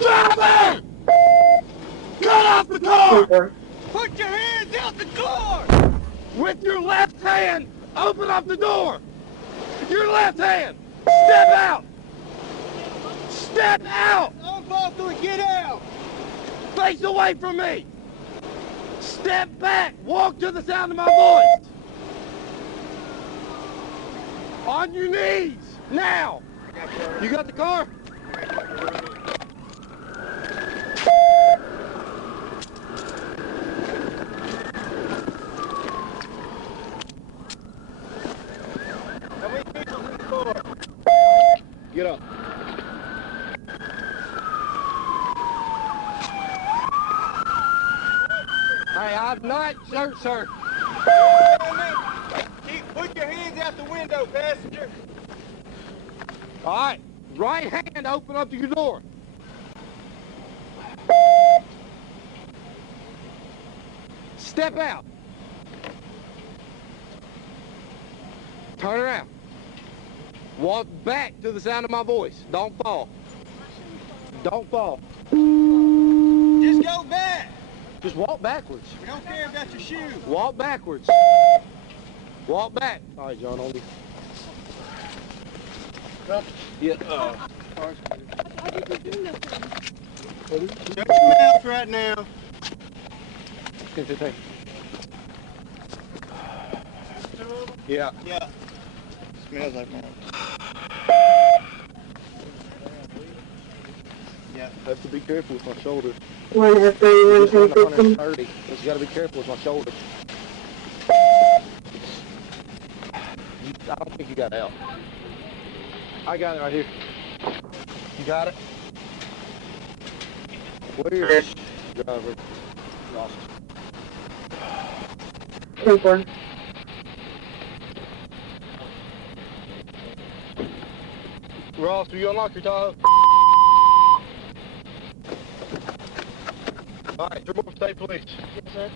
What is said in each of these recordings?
Driver! Get off the car! Put your hands out the car! With your left hand, open up the door! Your left hand! Step out! Step out! Unbuckle, get out! Face away from me! Step back! Walk to the sound of my voice! On your knees! Now! You got the car? How many people in the car? Get up. Hey, I'm not, sir. Put your hands out the window, passenger. All right, right hand open up to your door. Step out. Turn around. Walk back to the sound of my voice. Don't fall. Don't fall. Just go back. Just walk backwards. We don't care about your shoes. Walk backwards. Walk back. All right, John, on you. Yeah. I didn't do nothing. Shut your mouth right now. 15. Yeah. Yeah. Smells like one. Yeah. I have to be careful with my shoulder. 130. Just got to be careful with my shoulder. I don't think you got out. I got it right here. You got it? Where's the driver? Lost. 24. Ross, do you unlock your Tahoe? All right, Triple State Police. Yes, sir.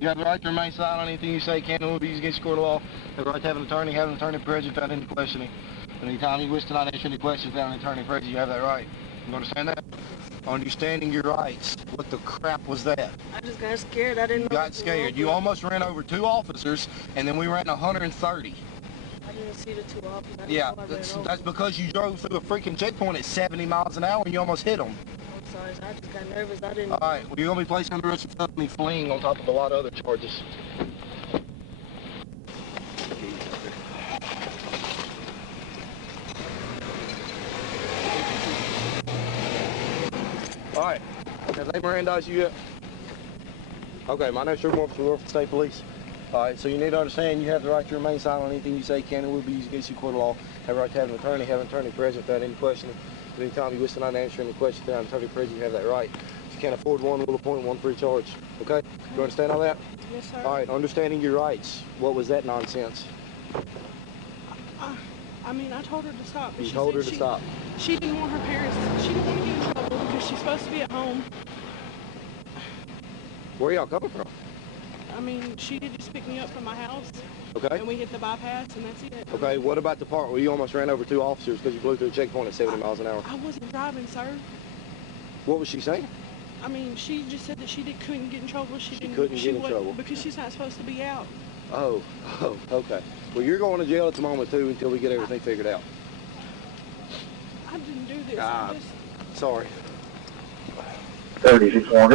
You have the right to remain silent on anything you say can and will be used against you in court of law. You have the right to have an attorney present without any questioning. At any time you wish to not answer any questions without an attorney present, you have that right. You understand that? Understanding your rights. What the crap was that? I just got scared. I didn't You know. got scared. You almost ran over 2 officers, and then we ran 130. I didn't see the 2 officers. Yeah, that's because you drove through a freaking checkpoint at 70 miles an hour and you almost hit them. I'm sorry, I just got nervous. I didn't. All right, well, you're going to be placed under arrest for felony fleeing on top of a lot of other charges. All right, have they Mirandized you yet? Okay, my name's Trooper Officer Norfolk State Police. All right, so you need to understand you have the right to remain silent on anything you say can and will be used against you in court of law. Have the right to have an attorney present without any questioning. At any time you wish to not answer any questions without an attorney present, you have that right. If you can't afford one, we'll appoint one free charge. Okay? You understand all that? Yes, sir. All right, understanding your rights. What was that nonsense? I mean, I told her to stop. But You told her to stop. She didn't want her parents. She didn't want to get in trouble because she's supposed to be at home. Where y'all coming from? I mean, she did just pick me up from my house. Okay. And we hit the bypass, and that's it. Okay, what about the part where you almost ran over 2 officers because you blew through a checkpoint at 70 miles an hour? I wasn't driving, sir. What was she saying? I mean, she just said that couldn't get in trouble. She couldn't get in trouble. Because she's not supposed to be out. Oh, okay. Well, you're going to jail at the moment, too, until we get everything figured out. I didn't do this. Ah, sorry. 36 1,